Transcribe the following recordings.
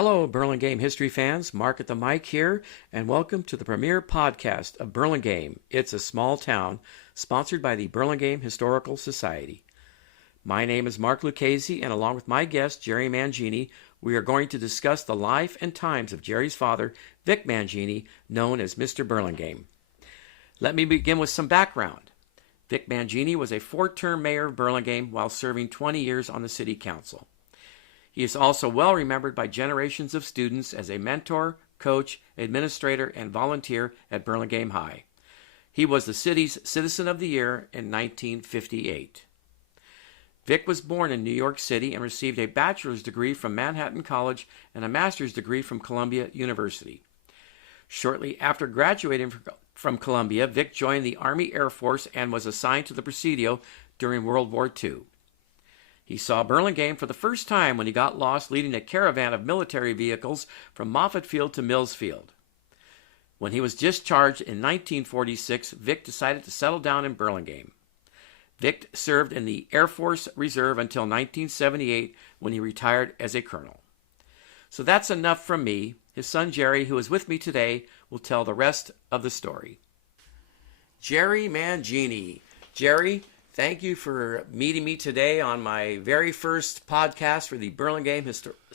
Hello, Burlingame history fans. Mark at the mic here, and welcome to the premiere podcast of Burlingame. It's a small town, sponsored by the Burlingame Historical Society. My name is Mark Lucchesi, and along with my guest, Jerry Mangini, we are going to discuss the life and times of Jerry's father, Vic Mangini, known as Mr. Burlingame. Let me begin with some background. Vic Mangini was a four-term mayor of Burlingame while serving 20 years on the city council. He is also well remembered by generations of students as a mentor, coach, administrator, and volunteer at Burlingame High. He was the city's Citizen of the Year in 1958. Vic was born in New York City and received a bachelor's degree from Manhattan College and a master's degree from Columbia University. Shortly after graduating from Columbia, Vic joined the Army Air Force and was assigned to the Presidio during World War II. He saw Burlingame for the first time when he got lost leading a caravan of military vehicles from Moffett Field to Mills Field. When he was discharged in 1946, Vic decided to settle down in Burlingame. Vic served in the Air Force Reserve until 1978 when he retired as a colonel. So that's enough from me. His son Jerry, who is with me today, will tell the rest of the story. Jerry Mangini. Jerry, thank you for meeting me today on my very first podcast for the Burlingame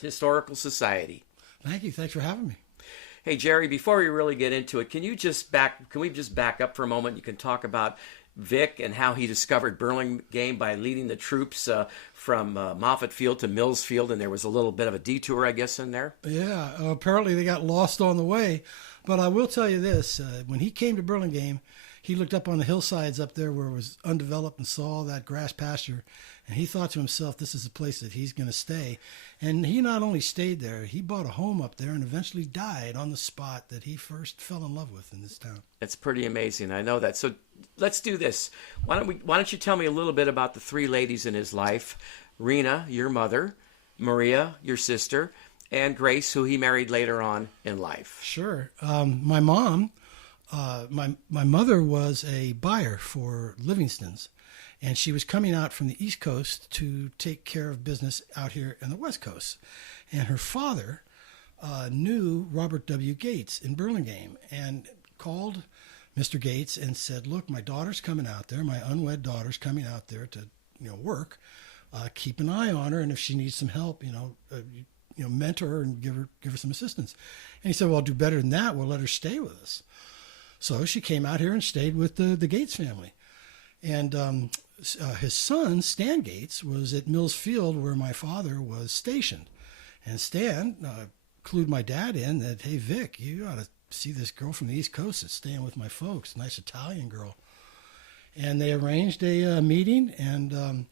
Historical Society. Thank you. Thanks for having me. Hey, Jerry, before we really get into it, can we just back up for a moment? You can talk about Vic and how he discovered Burlingame by leading the troops from Moffett Field to Mills Field, and there was a little bit of a detour, I guess, in there. Yeah, apparently they got lost on the way. But I will tell you this, when he came to Burlingame, he looked up on the hillsides up there where it was undeveloped and saw all that grass pasture, and he thought to himself, this is a place that he's going to stay. And he not only stayed there, he bought a home up there and eventually died on the spot that he first fell in love with in this town. It's pretty amazing. I know that. So let's do this. Why don't you tell me a little bit about the three ladies in his life? Rena, your mother, Maria, your sister, and Grace, who he married later on in life. Sure. My mom, my mother was a buyer for Livingston's, and she was coming out from the East Coast to take care of business out here in the West Coast. And her father knew Robert W. Gates in Burlingame and called Mr. Gates and said, look, my daughter's coming out there, my unwed daughter's coming out there to work. Keep an eye on her, and if she needs some help, mentor her and give her some assistance. And he said, well, I'll do better than that. We'll let her stay with us. So she came out here and stayed with the Gates family. And his son, Stan Gates, was at Mills Field where my father was stationed. And Stan clued my dad in that, hey, Vic, you ought to see this girl from the East Coast that's staying with my folks, nice Italian girl. And they arranged a meeting, and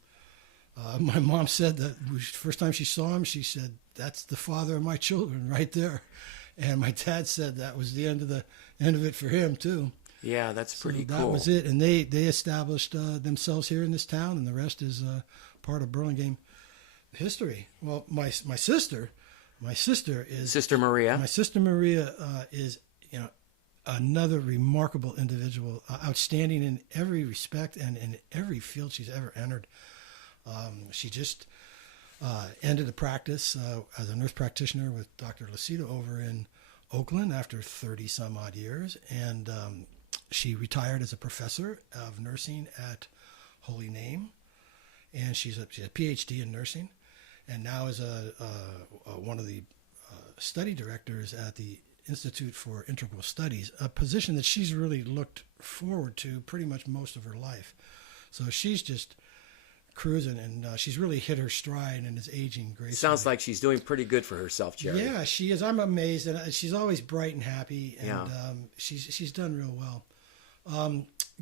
my mom said that the first time she saw him, she said, that's the father of my children right there. And my dad said that was the end of it for him too. Yeah, that's pretty cool. That was it. And they established themselves here in this town, and the rest is part of Burlingame history. Well, my sister is Sister Maria. My sister Maria is another remarkable individual, outstanding in every respect and in every field she's ever entered. She just ended a practice as a nurse practitioner with Dr. Lucchesi over in Oakland after 30-some-odd years, and she retired as a professor of nursing at Holy Name, and she has a PhD in nursing, and now is one of the study directors at the Institute for Integral Studies, a position that she's really looked forward to pretty much most of her life. So she's just cruising, and she's really hit her stride and is aging gracefully. Sounds like she's doing pretty good for herself, Jerry. Yeah, she is. I'm amazed, and she's always bright and happy, and yeah. She's done real well.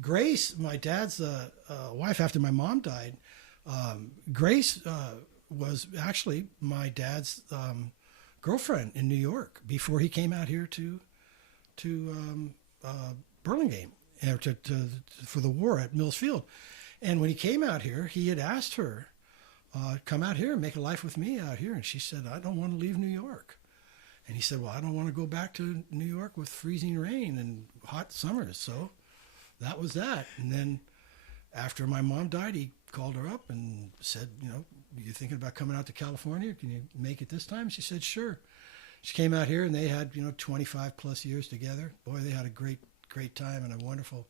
Grace, my dad's wife after my mom died, Grace was actually my dad's girlfriend in New York before he came out here to Burlingame for the war at Mills Field. And when he came out here, he had asked her, come out here and make a life with me out here. And she said, I don't want to leave New York. And he said, well, I don't want to go back to New York with freezing rain and hot summers. So that was that. And then after my mom died, he called her up and said, you thinking about coming out to California? Can you make it this time? She said, sure. she came out here, and they had 25 plus years together. Boy, they had a great time and a wonderful.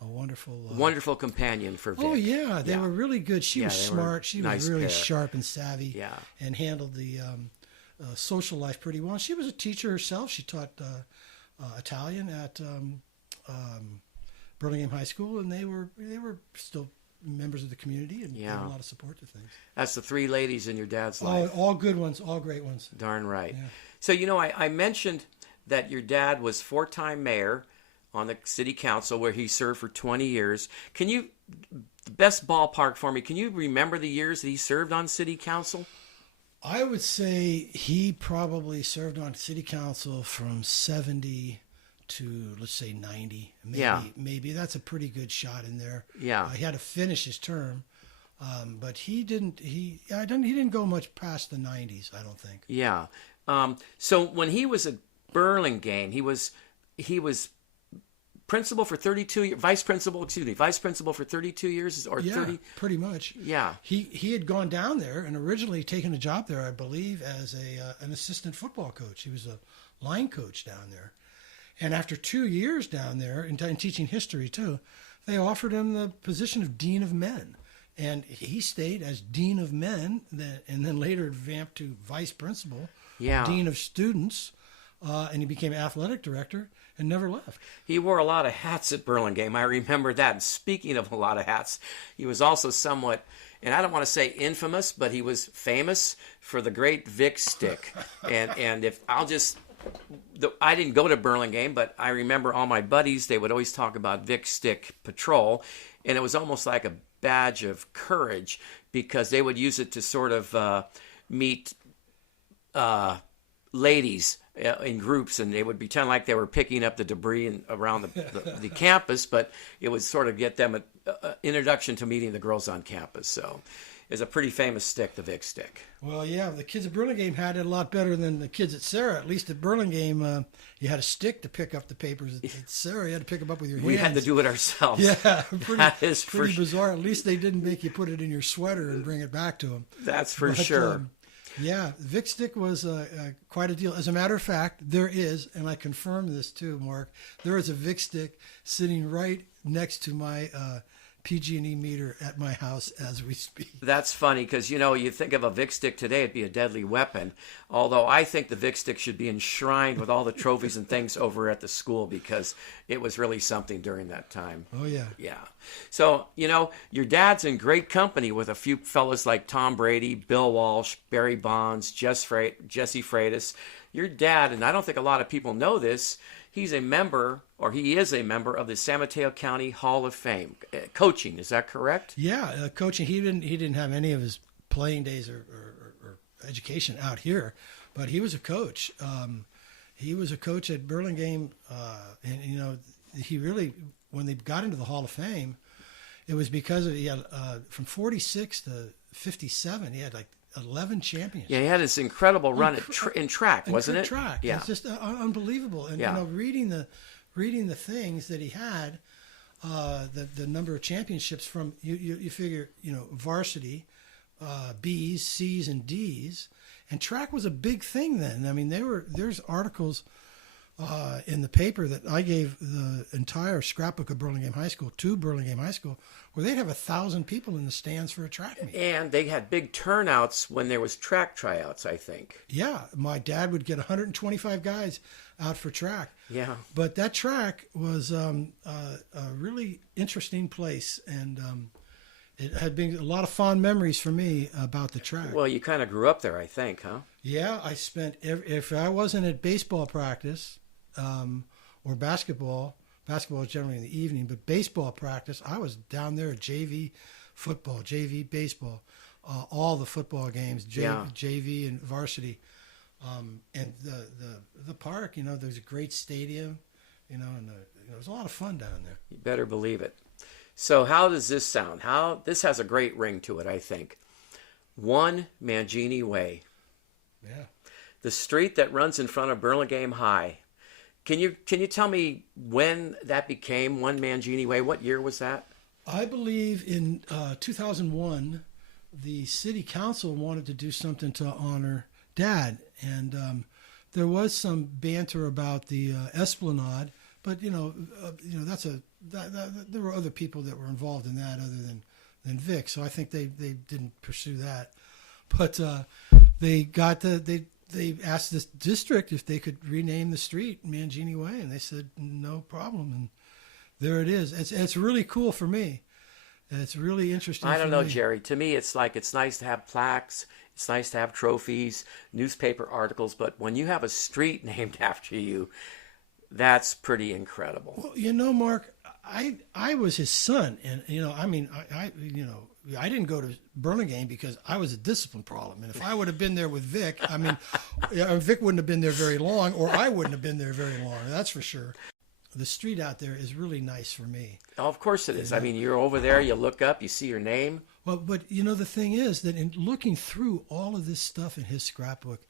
Wonderful companion for Vic. Oh yeah, they were really good. She was they smart. She nice was really pair. sharp and savvy. Yeah. And handled the social life pretty well. She was a teacher herself. She taught Italian at Burlingame High School, and they were still members of the community and gave a lot of support to things. That's the three ladies in your dad's life. All good ones, all great ones. Darn right. Yeah. So, I mentioned that your dad was 4-time mayor on the city council where he served for 20 years. Can you, the best ballpark for me, can you remember the years that he served on city council? I would say he probably served on city council from 70 to, let's say, 90. Maybe that's a pretty good shot in there. Yeah. He had to finish his term, but he didn't go much past the 90s, I don't think. Yeah. So when he was at Burlingame, he was principal for 32 years, vice principal for 32 years or 30. Pretty much. Yeah. He had gone down there and originally taken a job there, I believe, as an assistant football coach. He was a line coach down there. And after 2 years down there, and teaching history too, they offered him the position of Dean of Men. And he stayed as Dean of Men, and then later vamped to Vice Principal, Dean of Students, and he became Athletic Director and never left. He wore a lot of hats at Burlingame. I remember that. And speaking of a lot of hats, he was also somewhat, and I don't want to say infamous, but he was famous for the great Vic stick. and if I'll just... I didn't go to Burlingame, but I remember all my buddies, they would always talk about Vic Stick Patrol, and it was almost like a badge of courage because they would use it to sort of meet ladies in groups, and they would pretend like they were picking up the debris around the campus, but it would sort of get them an introduction to meeting the girls on campus. So it's a pretty famous stick, the Vic Stick. Well, yeah, the kids at Burlingame had it a lot better than the kids at Sarah. At least at Burlingame, you had a stick to pick up the papers. At Sarah, you had to pick them up with your hands. We had to do it ourselves. Yeah, that is pretty bizarre. At least they didn't make you put it in your sweater and bring it back to them. That's for sure. Yeah, Vic Stick was quite a deal. As a matter of fact, there is, and I confirm this too, Mark, there is a Vic Stick sitting right next to my PG&E meter at my house as we speak. That's funny because, you think of a Vic Stick today, it'd be a deadly weapon. Although I think the Vic Stick should be enshrined with all the trophies and things over at the school because it was really something during that time. Oh, yeah. Yeah. So, your dad's in great company with a few fellas like Tom Brady, Bill Walsh, Barry Bonds, Jesse Freitas. Your dad, and I don't think a lot of people know this, he is a member of the San Mateo County Hall of Fame. Coaching, is that correct? Yeah, coaching. He didn't have any of his playing days or education out here, but he was a coach. He was a coach at Burlingame, and he really, when they got into the Hall of Fame, it was because he had from 46 to 57, he had like 11 championships. Yeah, he had this incredible run in track, wasn't it? Track. Yeah. It's just unbelievable. And reading the things that he had, the number of championships from you figure varsity, B's, C's, and D's, and track was a big thing then. I mean, there's articles in the paper that I gave the entire scrapbook of Burlingame High School to Burlingame High School, where they'd have 1,000 people in the stands for a track meet. And they had big turnouts when there was track tryouts, I think. Yeah, my dad would get 125 guys out for track. Yeah. But that track was a really interesting place, and it had been a lot of fond memories for me about the track. Well, you kind of grew up there, I think, huh? Yeah, I spent, if I wasn't at baseball practice or basketball was generally in the evening, but baseball practice, I was down there at JV football, JV baseball, all the football games, JV and varsity. And the park, there's a great stadium, and it was a lot of fun down there. You better believe it. So how does this sound? This has a great ring to it, I think. 1 Mangini Way. Yeah. The street that runs in front of Burlingame High. Can you tell me when that became 1 Mangini Way? What year was that? I believe in 2001, the city council wanted to do something to honor Dad, and there was some banter about the Esplanade, but there were other people that were involved in that other than Vic, so I think they didn't pursue that. But they asked this district if they could rename the street Mangini Way, and they said no problem, and there it is. It's really cool for me. It's really interesting. I don't know, Jerry. To me, it's nice to have plaques. It's nice to have trophies, newspaper articles. But when you have a street named after you, that's pretty incredible. Well, Mark, I was his son, and I didn't go to Burlingame because I was a discipline problem. And if I would have been there with Vic, Vic wouldn't have been there very long, or I wouldn't have been there very long. That's for sure. The street out there is really nice for me. Oh, of course it is. You're over there, you look up, you see your name. Well, but the thing is that in looking through all of this stuff in his scrapbook,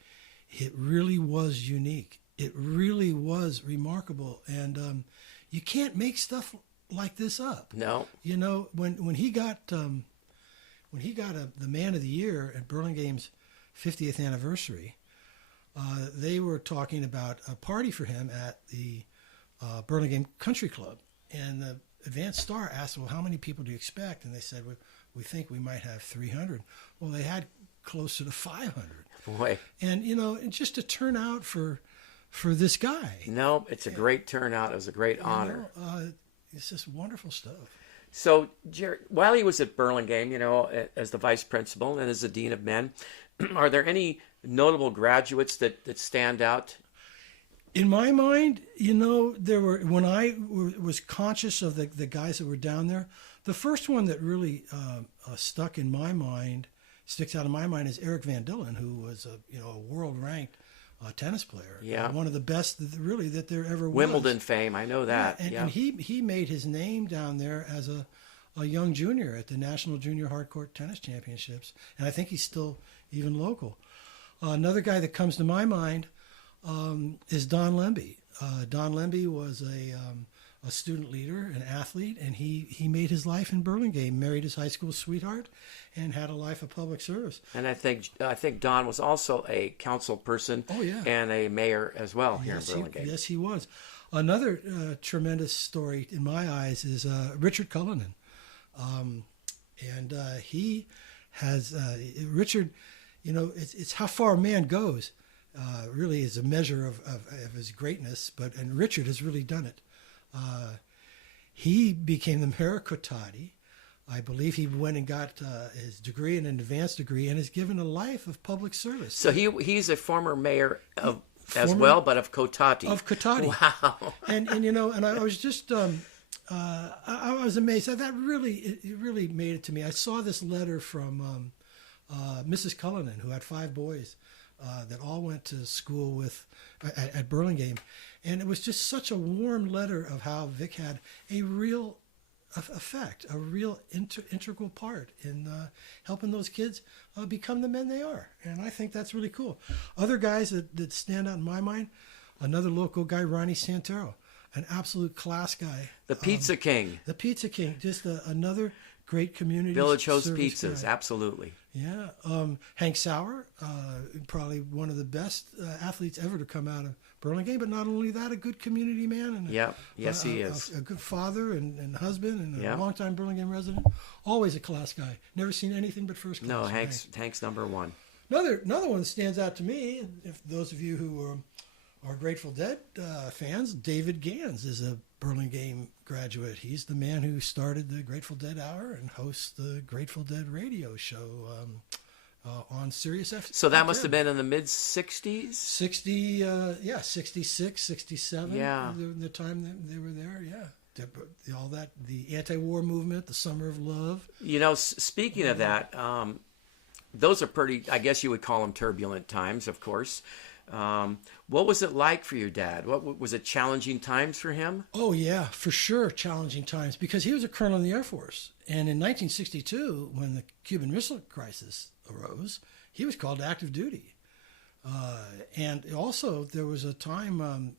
it really was unique. It really was remarkable. And you can't make stuff like this up. No. When he got the Man of the Year at Burlingame's 50th anniversary, they were talking about a party for him at the Burlingame Country Club, and the Advance Star asked, well, how many people do you expect? And they said, well, we think we might have 300. Well, they had closer to 500. Boy. And, just to turn out for this guy. No, it's a great turnout. It was a great honor. It's just wonderful stuff. So, Jerry, while he was at Burlingame, as the vice principal and as the dean of men, are there any notable graduates that stand out? In my mind, there were, when I was conscious of the guys that were down there, the first one that really sticks out in my mind is Eric Van Dillen, who was a world-ranked tennis player. Yeah. One of the best really that there ever was. Wimbledon fame, I know that. Yeah, and he made his name down there as a young junior at the National Junior Hardcourt Tennis Championships, and I think he's still even local. Another guy that comes to my mind is Don Lemby. Don Lemby was a student leader, an athlete, and he made his life in Burlingame, married his high school sweetheart, and had a life of public service. And I think Don was also a council person. Oh, yeah. And a mayor as well here in Burlingame. Yes, he was. Another tremendous story in my eyes is Richard Cullinan. He has, Richard, it's how far a man goes. Really is a measure of his greatness, and Richard has really done it. He became the mayor of Cotati. I believe he went and got his degree and an advanced degree, and has given a life of public service. So he's a former mayor of but of Cotati. Of Cotati. Wow. And I was just I was amazed. That really made it to me. I saw this letter from Mrs. Cullinan, who had 5 boys. That all went to school at Burlingame, and it was just such a warm letter of how Vic had a real effect, a real integral part in helping those kids become the men they are, and I think that's really cool. Other guys that stand out in my mind, another local guy, Ronnie Santero, an absolute class guy. The Pizza King. The Pizza King, just another great community Village Host service Pizzas, guy. Absolutely. Yeah. Hank Sauer, probably one of the best athletes ever to come out of Burlingame, but not only that, a good community man. And Yes, he is. A good father and husband and a Yeah. longtime Burlingame resident. Always a class guy. Never seen anything but first class. No, Hank's number one. Another one that stands out to me, if those of you who are Grateful Dead fans, David Gans is a Burlingame graduate. He's the man who started the Grateful Dead Hour and hosts the Grateful Dead radio show on Sirius XM. So that must have been in the mid-'60s? 66, 67. Yeah. The time that they were there, yeah. All that, the anti-war movement, the Summer of Love. Speaking of that, those are pretty, I guess you would call them turbulent times, of course. What was it like for your dad? What was it, challenging times for him? Oh, yeah, for sure, challenging times, because he was a colonel in the Air Force. And in 1962, when the Cuban Missile Crisis arose, he was called to active duty. And also, there was a time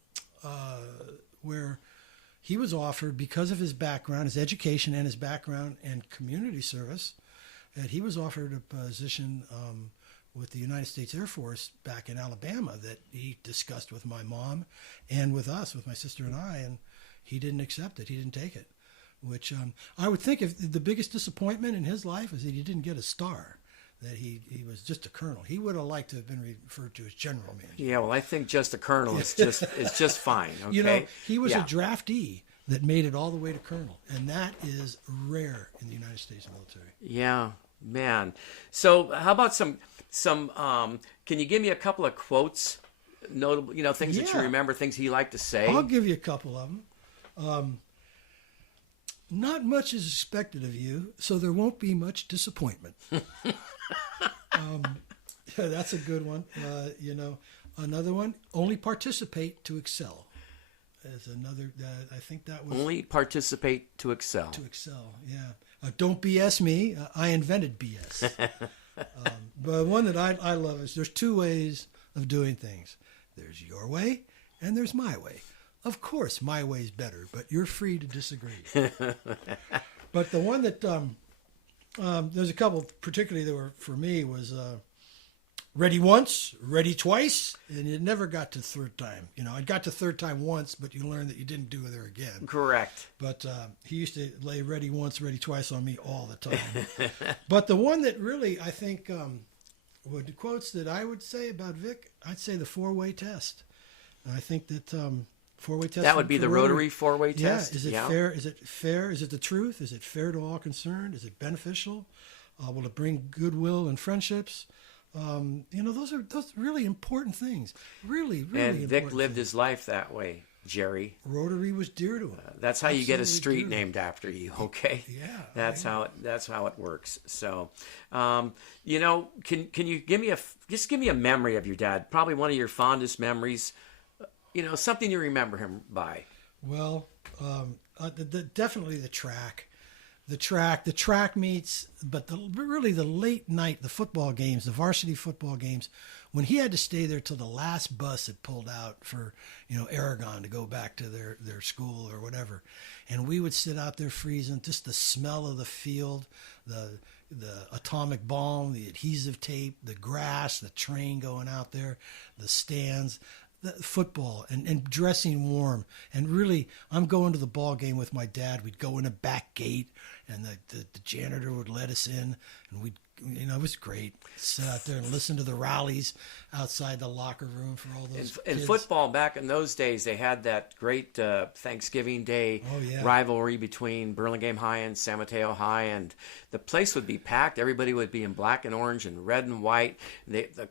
where he was offered, because of his background, his education and his background and community service, that he was offered a position with the United States Air Force back in Alabama that he discussed with my mom and with us, with my sister and I, and he didn't accept it. He didn't take it, which I would think if the biggest disappointment in his life is that he didn't get a star, that he was just a colonel. He would have liked to have been referred to as general manager. Yeah, well, I think just a colonel is just fine. Okay? You know, he was a draftee that made it all the way to colonel, and that is rare in the United States military. Yeah, man. So how about some can you give me a couple of quotes, notable, things that you remember, things he liked to say? I'll give you a couple of them. Not much is expected of you, so there won't be much disappointment. Yeah, that's a good one. Another one, only participate to excel. As another, I think that was... Only participate to excel. To excel, yeah. Don't BS me. I invented BS. But one that I love is there's two ways of doing things. There's your way and there's my way. Of course, my way's better, but you're free to disagree. But the one that, there's a couple particularly that were, for me, was ready once, ready twice, and it never got to third time. I got to third time once, but you learned that you didn't do it there again. Correct. But he used to lay ready once, ready twice on me all the time. But the one that really, I think, the quotes that I would say about Vic, I'd say the four-way test. And I think that four-way test. That would be the rotary four-way test. Yeah. Is it fair? Is it fair? Is it the truth? Is it fair to all concerned? Is it beneficial? Will it bring goodwill and friendships? Those are really important things. Really, really and important. Vic lived his life that way, Jerry. Rotary was dear to him. That's how you get a street named after you. Okay. Yeah. That's how it works. So, can you give me a memory of your dad? Probably one of your fondest memories. Something you remember him by. Well, definitely the track. The track meets, but really the late night, the football games, the varsity football games, when he had to stay there till the last bus had pulled out for, Aragon to go back to their school or whatever. And we would sit out there freezing, just the smell of the field, the atomic bomb, the adhesive tape, the grass, the train going out there, the stands, the football and dressing warm. And really, I'm going to the ball game with my dad. We'd go in a back gate and the janitor would let us in, and we'd, it was great. Sit out there and listen to the rallies outside the locker room for all those in kids. Football, back in those days, they had that great Thanksgiving Day rivalry between Burlingame High and San Mateo High, and the place would be packed. Everybody would be in black and orange and red and white. The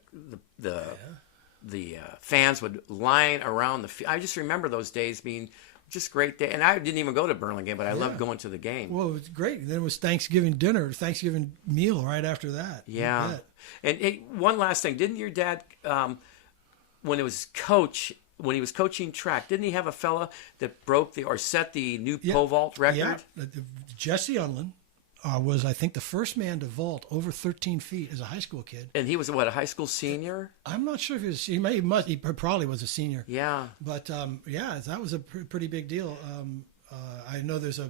fans would line around the field. I just remember those days being just great day. And I didn't even go to Burlingame, but I loved going to the game. Well, it was great. Then it was Thanksgiving meal right after that. Yeah. And one last thing. Didn't your dad, when he was coaching track, didn't he have a fella that set the new pole vault record? Yeah. Jesse Unlin was, I think, the first man to vault over 13 feet as a high school kid. And he was, a high school senior? I'm not sure if he probably was a senior. Yeah. But, that was a pretty big deal. I know there's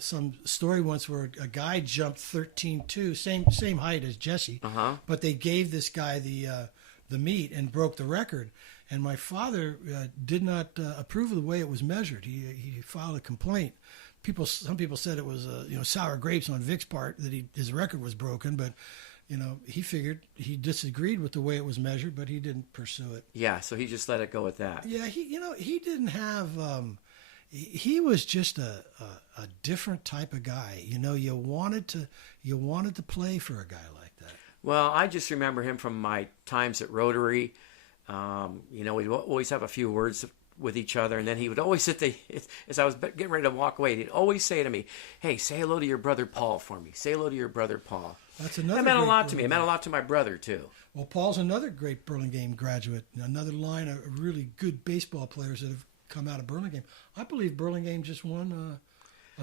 some story once where a guy jumped 13.2, same height as Jesse, but they gave this guy the meet and broke the record. And my father did not approve of the way it was measured. He filed a complaint. Some people said it was sour grapes on Vic's part that his record was broken, but he figured he disagreed with the way it was measured, but he didn't pursue it. Yeah, so he just let it go at that. Yeah, he didn't have. He was just a different type of guy. You wanted to play for a guy like that. Well, I just remember him from my times at Rotary. We'd always have a few words with each other, and then he would always as I was getting ready to walk away, he'd always say to me, "Hey, say hello to your brother Paul for me. Say hello to your brother Paul." That's another. That meant a lot to me. It meant a lot to my brother too. Well, Paul's another great Burlingame graduate. Another line of really good baseball players that have come out of Burlingame. I believe Burlingame just won a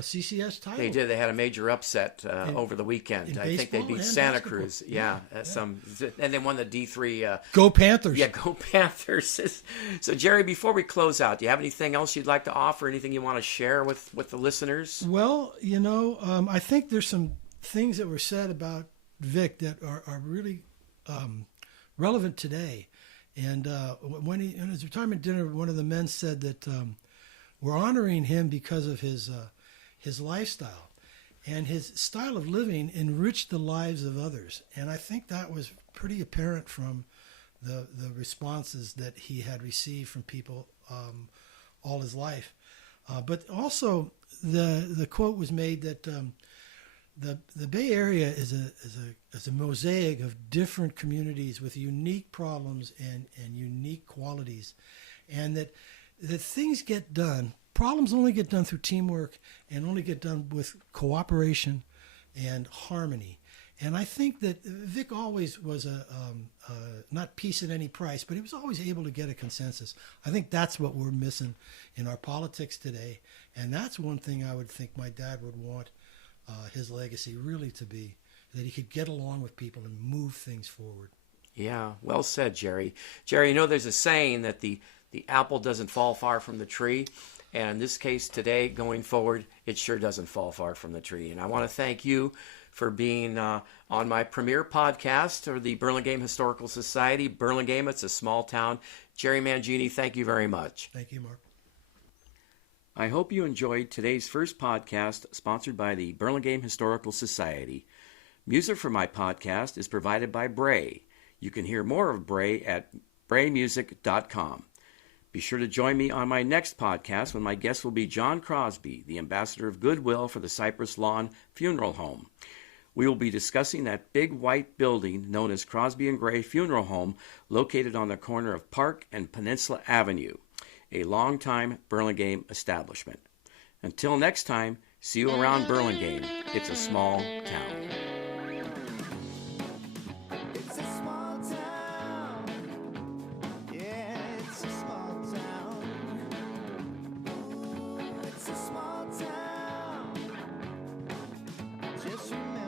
CCS title. They did. They had a major upset over the weekend. I think they beat Santa basketball. Cruz. And they won the D3. Go Panthers. Yeah, go Panthers. So, Jerry, before we close out, do you have anything else you'd like to offer? Anything you want to share with the listeners? Well, I think there's some things that were said about Vic that are really relevant today. And when he, in his retirement dinner, one of the men said that we're honoring him because of his lifestyle, and his style of living enriched the lives of others. And I think that was pretty apparent from the responses that he had received from people all his life. But also, the quote was made that the Bay Area is a mosaic of different communities with unique problems and unique qualities, and that things get done. Problems only get done through teamwork and only get done with cooperation and harmony. And I think that Vic always was not peace at any price, but he was always able to get a consensus. I think that's what we're missing in our politics today, and that's one thing I would think my dad would want his legacy really to be, that he could get along with people and move things forward. Yeah, well said, Jerry. Jerry, you know there's a saying that the apple doesn't fall far from the tree. And in this case today, going forward, it sure doesn't fall far from the tree. And I want to thank you for being on my premiere podcast for the Burlingame Historical Society. Burlingame, it's a small town. Jerry Mangini, thank you very much. Thank you, Mark. I hope you enjoyed today's first podcast sponsored by the Burlingame Historical Society. Music for my podcast is provided by Bray. You can hear more of Bray at braymusic.com. Be sure to join me on my next podcast when my guest will be John Crosby, the ambassador of goodwill for the Cypress Lawn Funeral Home. We will be discussing that big white building known as Crosby and Gray Funeral Home located on the corner of Park and Peninsula Avenue, a longtime Burlingame establishment. Until next time, see you around Burlingame. It's a small town. Just remember